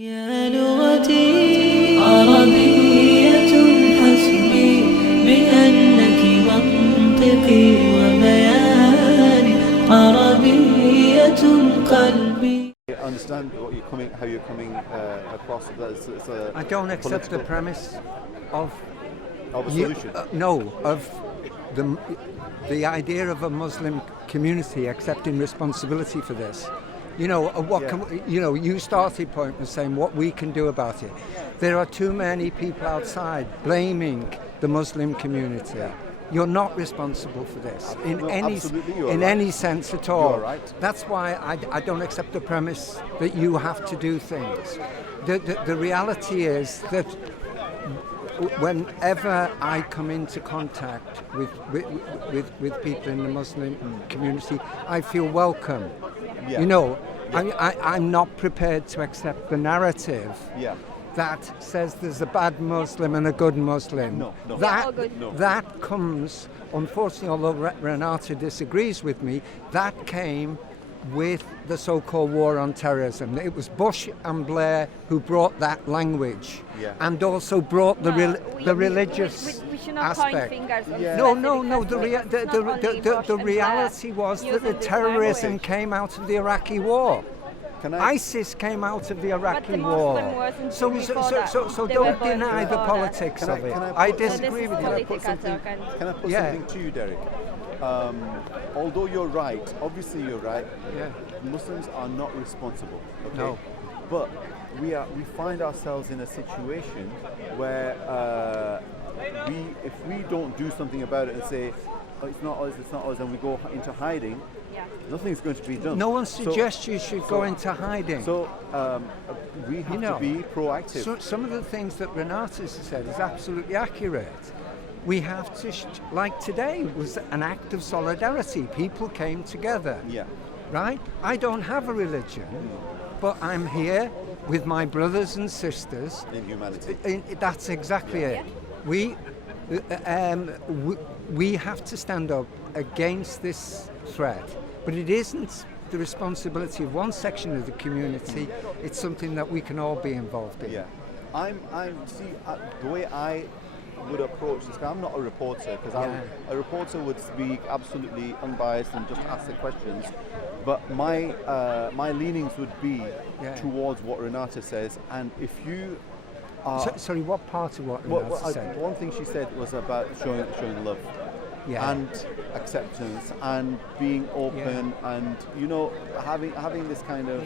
يا لغتي عربية حسبي بأنك منطقي وبياني عربية قلبي. I understand how you're coming across. I don't accept the premise of a solution. of the idea of a Muslim community accepting responsibility for this. You know, you started point was saying what we can do about it. There are too many people outside blaming the Muslim community. Yeah. You're not responsible for this in any sense at all. You're right. That's why I don't accept the premise that you have to do things. The reality is that whenever I come into contact with people in the Muslim community, I feel welcome. Yeah. You know, Yeah. I'm not prepared to accept the narrative that says there's a bad Muslim and a good Muslim. No. That comes, unfortunately, although Renata disagrees with me, that came with the so-called war on terrorism. It was Bush and Blair who brought that language and also brought the religious we should not aspect. point fingers on No. The reality was that the terrorism came out of the Iraqi war. ISIS came out of the Iraqi war. So don't deny the politics of it. I disagree with you. Can I put something to you, Derek? Although you're right, obviously you're right. Yeah. Muslims are not responsible. Okay? No. But we find ourselves in a situation where if we don't do something about it and say, oh, it's not us, and we go into hiding, nothing's going to be done. No one suggests you should go into hiding. So we have to be proactive. So some of the things that Renata said is absolutely accurate. We have to, like today was an act of solidarity. People came together. Yeah. Right? I don't have a religion, but I'm here with my brothers and sisters. In humanity. That's exactly it. We have to stand up against this threat, but it isn't the responsibility of one section of the community. It's something that we can all be involved in. Yeah. The way I would approach this, I'm not a reporter, because a reporter would speak absolutely unbiased and just ask the questions, but my leanings would be towards what Renata says. And if you are sorry, what part of what Renata said? One thing she said was about showing love and acceptance and being open and having this kind of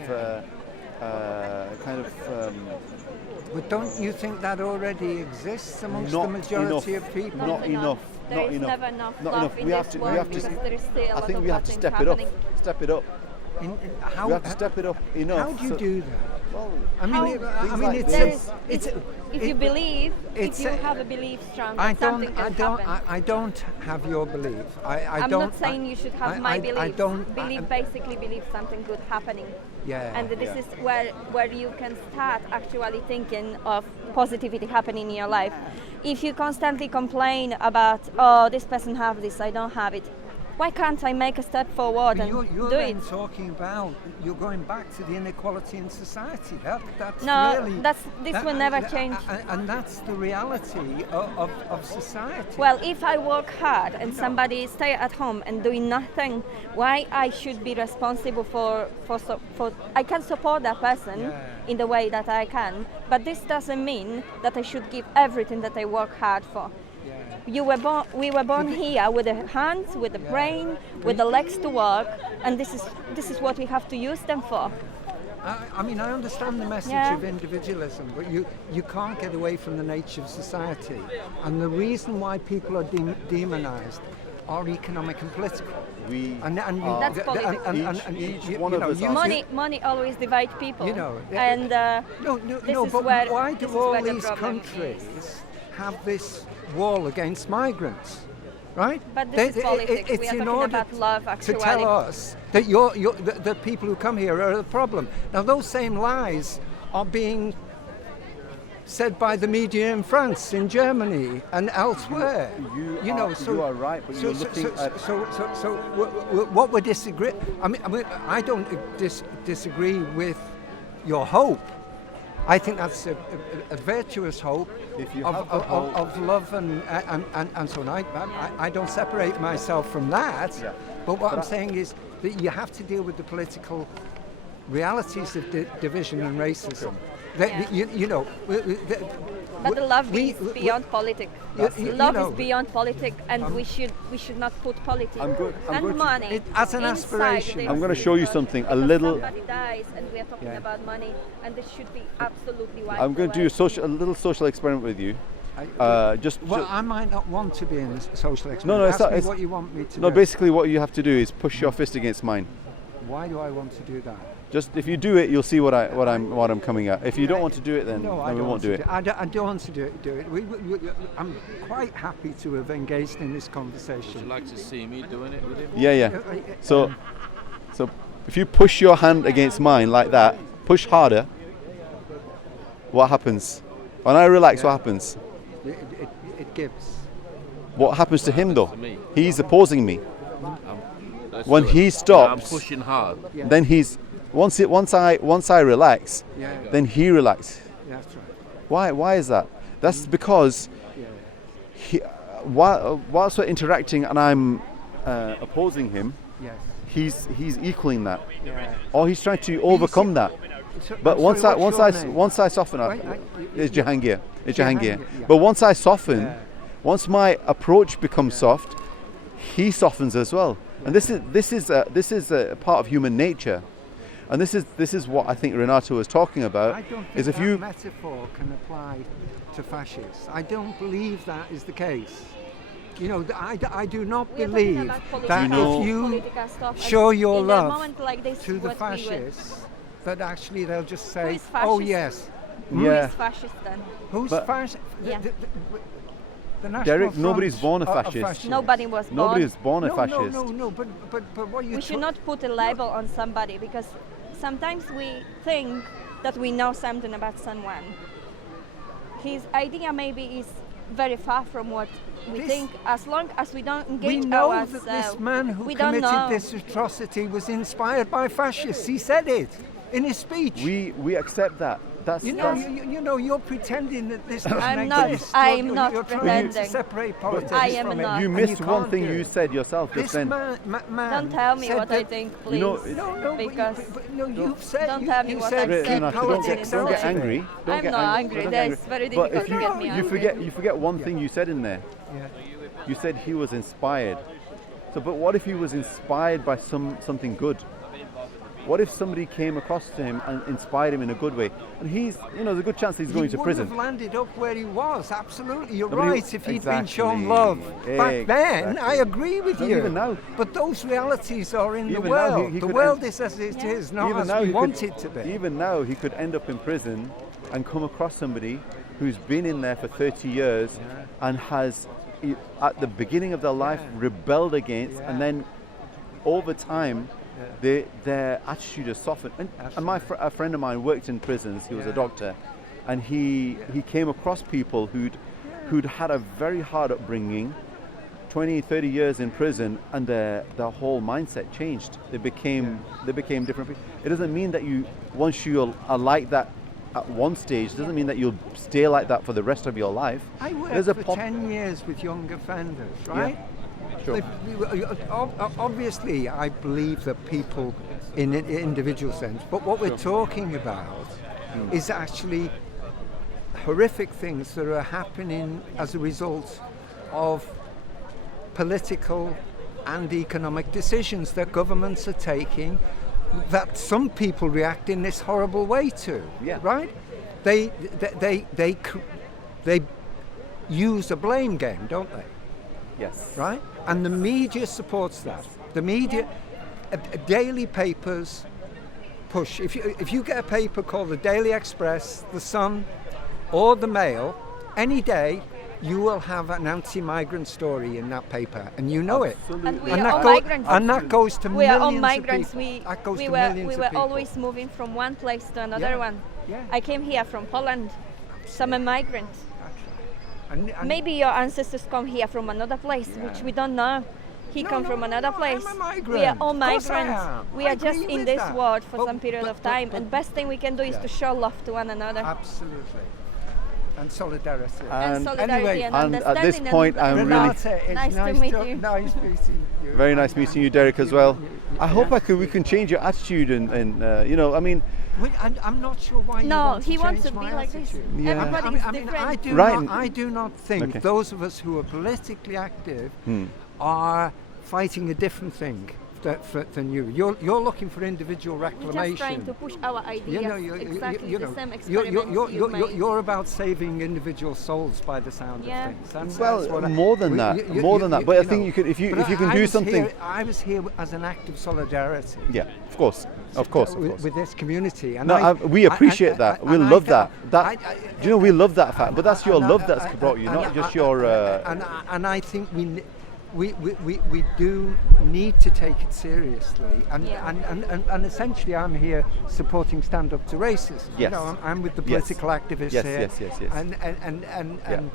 but don't you think that already exists amongst the majority of people? Not enough. There is never enough love in this world because there is still a lot of bad things happening. I think we have to step it up. Step it up. How, we have to step it up enough. How do you do that? Well, if you believe, if you have a belief strong, something can happen. I don't have your belief. I'm not saying you should have my belief. Basically believe something good happening. Yeah. And this is where you can start actually thinking of positivity happening in your life. If you constantly complain about, oh, this person have this, I don't have it. Why can't I make a step forward and you're do then it? Talking about you're going back to the inequality in society. This will never change. And that's the reality of society. Well, if I work hard and somebody stay at home and doing nothing, why I should be responsible for I can support that person in the way that I can, but this doesn't mean that I should give everything that I work hard for. We were born here with the hands, with the brain, with the legs to work, and this is what we have to use them for. I mean, I understand the message of individualism, but you can't get away from the nature of society. And the reason why people are demonized are economic and political. That's politics. Money always divides people. And but why do all these countries have this wall against migrants, right? But this is politics. It's we are in talking order about love, actually. to tell us that the people who come here are the problem. Now, those same lies are being said by the media in France, in Germany, and elsewhere. You are right, but you're looking at. So what we disagree. I don't disagree with your hope. I think that's a virtuous hope If you of, have the of, hope- of love and so on. I don't separate myself from that. Yeah. But what I'm saying is that you have to deal with the political realities of division and racism. That, you know, But the love we- is we- beyond politics. you Love know, is beyond politics, and we should not put politics I'm going and to- money as an inside aspiration. this, I'm going to show you because- something, a because little. Somebody dies, and we are talking Yeah. about money, and this should be absolutely wiped I'm going to do away. a little social experiment with you. Well, I might not want to be in a social experiment. No, it's Ask not- me it's- what you want me to No, do. basically what you have to do is push your fist against mine. Why do I want to do that? Just if you do it, you'll see what I'm coming at. If you don't want to do it, then, No, then we won't do it. I don't want to do it. I'm quite happy to have engaged in this conversation. Would you like to see me doing it with him? Yeah. So if you push your hand against mine like that, push harder. What happens? When I relax, what happens? It gives. What happens to him though? To me. He's opposing me. Let's When do it. he Yeah, I'm stops, pushing hard. Yeah. then he's once I relax, Yeah, then he relaxes. that's right. Why is that? That's because Yeah. whilst we're interacting and I'm opposing him, Yes. he's equaling that, Yeah. or he's trying to overcome that. So- But I'm once sorry, what's your name? once I soften up, Wait, it's Jahangir. It's Jahangir. Jahangir, yeah. But once I soften, Yeah. once my approach becomes soft, he softens as well. And this is a part of human nature, and this is what I think Renato was talking about. I don't think Is if that you metaphor can apply to fascists. I don't believe that is the case. You know, I do not We are talking believe about that political- if you political stuff, and show your in love a moment like this, to the what we will- fascists, that actually they'll just say, is "Oh fascist? yes, Who Yeah. is fascist then? who's But- fascist?" Yeah. The National Derek, nobody's Front born a are fascist. Nobody was born. nobody is born a No, fascist. no, but what you We should not put a label on somebody, because sometimes we think that we know something about someone. His idea maybe is very far from what we This- think. As long as we don't engage We know ourselves, that this man who we don't committed know. this atrocity was inspired by fascists. He said it in his speech. We accept that. That's You know, that's- you know, you're pretending that this doesn't I'm not- exist. I'm You're- not you're trying pretending. to separate politics I am from it. not. you and missed one can't thing do you it. said yourself just This then. man Don't tell me said what I that- think, You please. know, No, because no, you've said. don't you, tell me you what said I've said. keep Renato, politics don't get out of it. angry. Don't I'm get not angry. angry. Don't That get is very But difficult if to get me angry. you forget one thing you said in there. Yeah. You said he was inspired. So, but what if he was inspired by something good? What if somebody came across to him and inspired him in a good way? And he's, there's a good chance he's going to He would prison. have landed up where he was. Absolutely, you're No, but he- right. If he'd been shown exactly, love back then, exactly. I agree with No, you. even now. But those realities are in the Even now, world. he The could world end- is as it Yeah. is, not as now we he want could- it to be. Even now, he could end up in prison and come across somebody who's been in there for 30 years and has, at the beginning of their life, rebelled against, and then over time, their attitude has softened. And a friend of mine worked in prisons. He was a doctor, and he came across people who'd had a very hard upbringing, 20, 30 years in prison, and their whole mindset changed. They became different people. It doesn't mean that once you are like that at one stage, it doesn't mean that you'll stay like that for the rest of your life. I worked There's a for 10 years with young offenders, right? Sure. Obviously, I believe that people in an individual sense, but what we're talking about is actually horrific things that are happening as a result of political and economic decisions that governments are taking that some people react in this horrible way to. Yeah. Right? They use a blame game, don't they? Yes. Right? And the media supports that. The media, daily papers push. If you get a paper called the Daily Express, the Sun, or the Mail, any day you will have an anti-migrant story in that paper, and you know it. And we And are that all go- migrants. and that goes to We are all millions of migrants. people. That goes We to were millions we of were people. always moving from one place to another Yeah. one. Yeah. I came here from Poland. So I'm a migrant. And Maybe your ancestors come here from another place, which we don't know. he comes from another place. I'm a migrant. We are all Of course I migrants. am. We I are just agree in with this that. world for But- some period of but- time, but- and best thing we can do is Yeah. to show love to one another. Absolutely. And solidarity. And solidarity anyway, and and at this understanding point, and I'm really- Renata, it's nice to meet you. Nice meeting you. Very nice meeting you, Derek, as well. I hope we can change your attitude and you know, I mean, I'm not sure why you No, want to he wants change to be my like this. attitude. Yeah. Everybody is I mean, different. Right. I do not think Okay. those of us who are politically active Hmm. are fighting a different thing than you. You're looking for individual We're just reclamation. trying to push our ideas. You know, Exactly the same you're, experiments you made. you're about saving individual souls by the sound Yeah. of things. That's well, what more than that, more than that. But I think you could, if you can do something. I was here as an act of solidarity. Yeah, of course, of course, of With, course. with this community. And No, we appreciate that. We love that. I- Do you know we love that fact? But that's your love that's brought you, not just your. And I think we do need to take it seriously, and essentially I'm here supporting Stand Up to Racism. Yes. You know, I'm with the Yes. political activists Yes, here. yes, yes, yes. And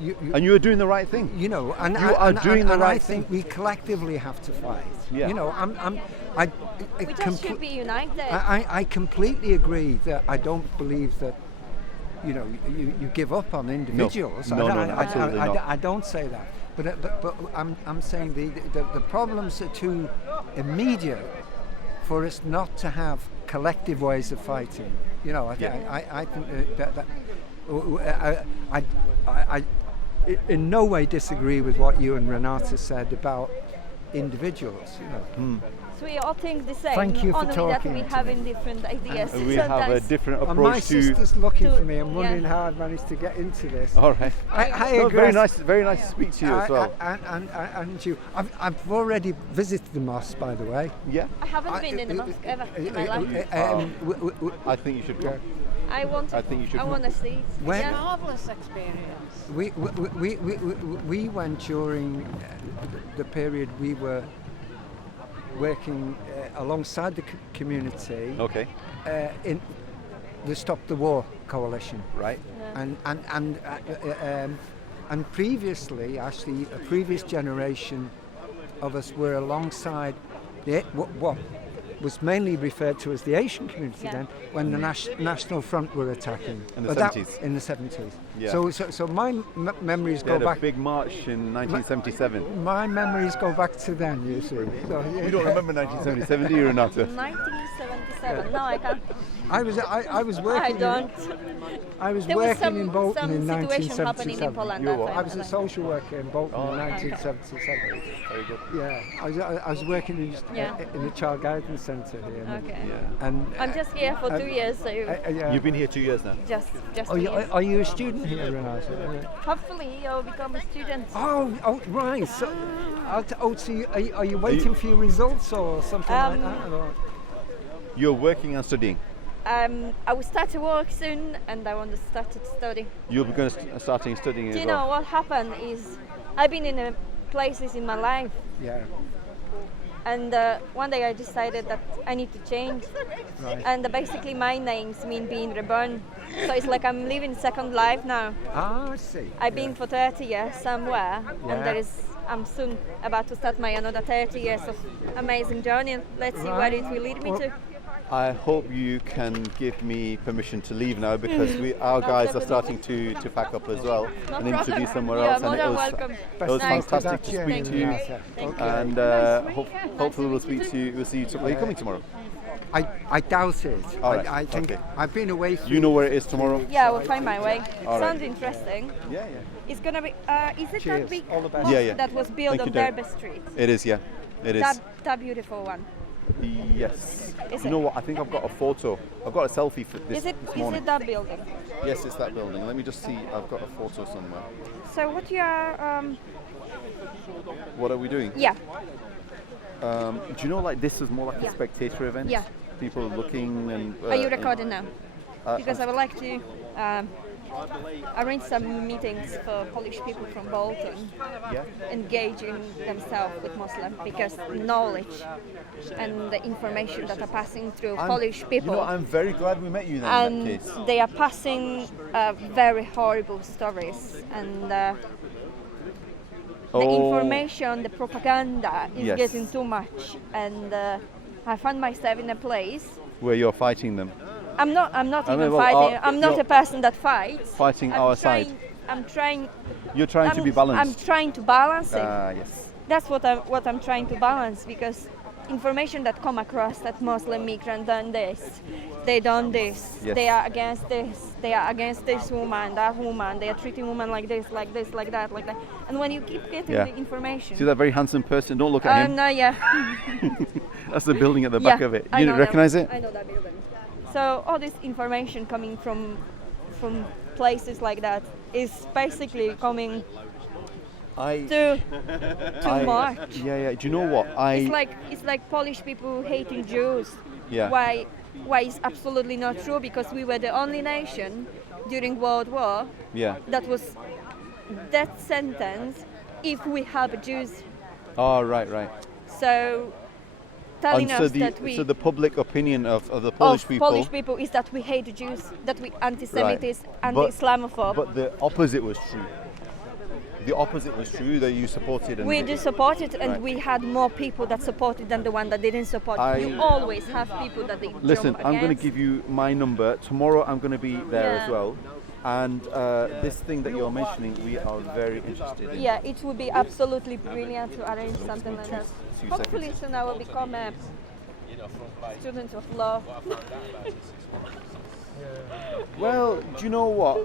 you, And you are doing the right thing. you know, and You are doing the and right I think we collectively have to fight. Yeah. You know, We just should be united. I completely agree that I don't believe that, you know, you give up on individuals. No, absolutely not. I don't say that. But I'm saying the problems are too immediate for us not to have collective ways of fighting. You know, I think I in no way disagree with what you and Renata said about individuals. You know. So we all think the same. Thank you for only talking that we to have me. in different ideas. We have a sometimes. different And my approach to. sister's looking to- for me. I'm yeah. wondering how I managed to get into this. All right. I No, agree. very nice to speak to you as well. And you. I've already visited the mosque, by the way. Yeah, I haven't been in the mosque ever in my life. I think you should go. I want. I think you should I want to see. it. When- Yeah. Marvelous experience. We went during the period we were working alongside the community Okay. in the Stop the War coalition. Right. And previously, actually, a previous generation of us were alongside what was mainly referred to as the Asian community Yeah. then, when the National Front were attacking. In the But 70s. In the 70s. Yeah. So my memories They go had a back. big march in 1977. My memories go back to then, you see. So, You don't remember 1977, do you, Renata? 1977. No, I can't. I was working. I don't. I was There was working in Bolton some in situation happening in 1977. Poland. You that were? time, I was a like- social worker in Bolton in Oh, 1977. Very good. Yeah, I was working Yeah. in the child guidance centre here. Okay. Yeah. And I'm just here for 2 years, so yeah. You've been here 2 years now. just Are 2 you, years. are you a student here, Renata? Hopefully, you'll become a student. Oh, right. So, so are you waiting for your results or something like that? Or? You're working and studying. I will start to work soon, and I want to start to study. You'll be going to starting studying Do as you well. know what happened is I've been in places in my life, Yeah. and one day I decided that I need to change. Right. And basically, my names mean being reborn. So it's like I'm living second life now. I see. I've been for 30 years somewhere, Yeah. and I'm soon about to start my another 30 years of amazing journey. Let's see where it will lead me to. I hope you can give me permission to leave now because our guys are starting to pack up as well No and introduce problem. somewhere Yeah, else. more And than welcome. it was Nice. fantastic to speak to you. Thank you. And hopefully we'll speak to you. We'll see you. Are you coming tomorrow? I doubt it. All right, I think okay. I've been away from You know where it is tomorrow? Yeah, I will find my way. All right. Sounds interesting. Yeah. It's gonna be. Is it Cheers. that big All the best. mosque Yeah, yeah. that was built Thank on you, Derek. Derby Street? It is. Yeah. It is. That beautiful one. Yes. Is You it? know what? I think I've got a photo. I've got a selfie for this, Is it? this Is morning. it that building? Yes, it's that building. Let me just see. I've got a photo somewhere. So what you are? What are we doing? Yeah. Do you know, like this was more like Yeah. a spectator event? Yeah. People looking and. Are you recording now? Uh, Because I would like to arrange some meetings for Polish people from Bolton, Yeah. engaging themselves with Muslim, because knowledge and the information that are passing through Polish people, You know, I'm very glad we met you then in that and case. they are passing very horrible stories, and The Oh. information, the propaganda is Yes. getting too much, and I find myself in a place. Where you're fighting them, I'm not I even mean, well, fighting. I'm not you're a person that fights. fighting our side. I'm trying. You're trying to be balanced. I'm trying to balance it. Yes. That's what I'm trying to balance, because information that come across that Muslim migrant done this, they done this, Yes. they are against this, they are against this woman, that woman, they are treating women like this, like this, like that, like that. And when you keep getting Yeah. the information, See that very handsome person? Don't look at him. no, yeah, That's the building at the back yeah, of it. I You know recognize that. it? I know that building. So all this information coming from places like that is basically coming too much. Yeah. Do you know what? It's like Polish people hating Jews. Yeah. Why it's absolutely not true, because we were the only nation during World War Yeah. that was death sentence if we have Jews. Oh, right. So telling And us that we so the public opinion of the Polish people. Polish people is that we hate the Jews, that we anti-Semitism, But- anti-Islamophobe. But the opposite was true. The opposite was true, that you supported. And We do support it, and Right. we had more people that supported than the one that didn't support. You always have people that they Listen, jump I'm going to against. give you my number. Tomorrow I'm going to be there as Yeah. well. And this thing that you're mentioning, we are very interested in. Yeah, it would be absolutely brilliant to arrange something like that. Two Hopefully seconds. soon I will become a student of law. Well, do you know what?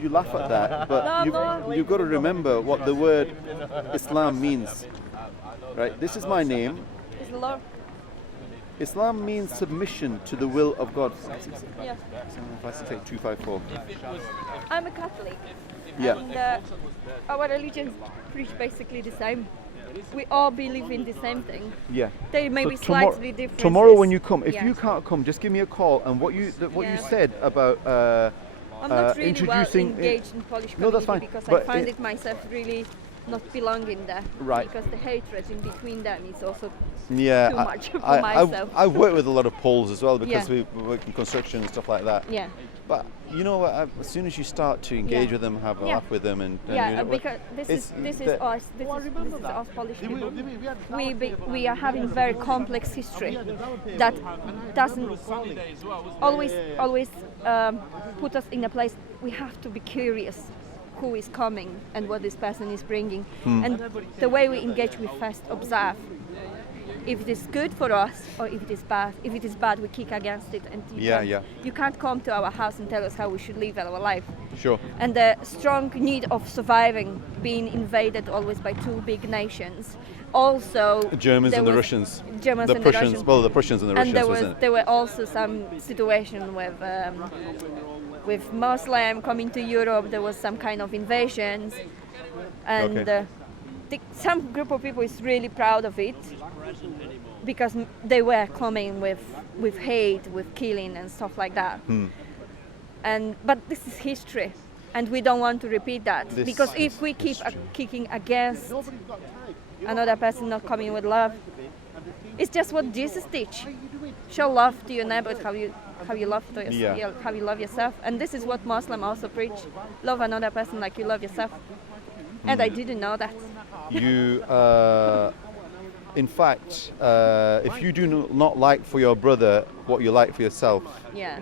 You laugh at that, but No. you've got to remember what the word Islam means. Right? This is my name. Is law? Islam means submission to the will of God. Yeah. If I take 254. I'm a Catholic. Yeah. And our religions preach basically the same. We all believe in the same thing. Yeah. They may So be slightly different. Tomorrow when you come, if Yeah. you can't come, just give me a call. And what you Yeah. said about I'm not really well introducing engaged in Polish No, that's community fine, because I but find it- it myself really not belonging there. Right. Because the hatred in between them is also yeah, too much for myself. I've worked with a lot of Poles as well because Yeah. we work in construction and stuff like that. yeah. But you know what? As soon as you start to engage Yeah. with them, have a Yeah. laugh with them, and Yeah, you know, because this is it's this is the- us. This is us Polish people. We are having very complex history that doesn't always put us in a place. We have to be curious who is coming and what this person is bringing, and the way we engage, we first observe if it is good for us or if it is bad. If it is bad, we kick against it, and you can't come to our house and tell us how we should live our life. Sure. And the strong need of surviving, being invaded always by two big nations. Also, The Germans there and the was- Russians. Germans the and the Prussians. Russians. Well, the Prussians and the And Russians, there wasn't were also some situation with Muslim coming to Europe. There was some kind of invasions, and Okay. some group of people is really proud of it because they were coming with hate, with killing and stuff like that. But this is history, and we don't want to repeat that, This because is if we keep kicking against another person not coming with love, it's just what Jesus teach. Show love to your neighbor how you love to yourself, how you love yourself, and this is what Muslim also preach: love another person like you love yourself. And I didn't know that. You, in fact, if you do not like for your brother what you like for yourself, Yeah.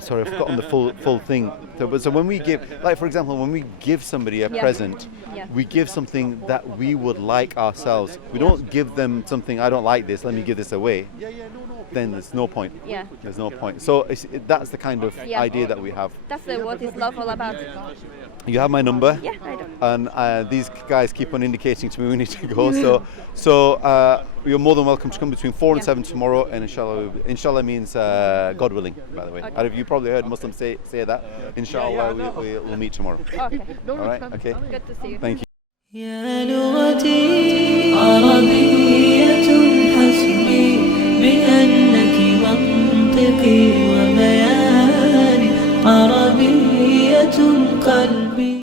sorry, I've forgotten the full thing. So when we give, like for example, when we give somebody a Yeah. present, Yeah. we give something that we would like ourselves. We don't give them something, I don't like this, let me give this away. Then there's no point. Yeah. There's no point. So that's the kind of Yeah. idea that we have. That's what is love all about. You have my number. Yeah, I do. And these guys keep on indicating to me we need to go. So you're more than welcome to come between 4 and Yeah. 7 tomorrow. And inshallah means God willing, by the way. Okay. And you probably heard Muslims say that. Inshallah, we'll meet tomorrow. Okay. All right? Okay. Good to see you. Thank you. يا لغتي عربية حسبي بأنك منطقي وبياني عربية قلبي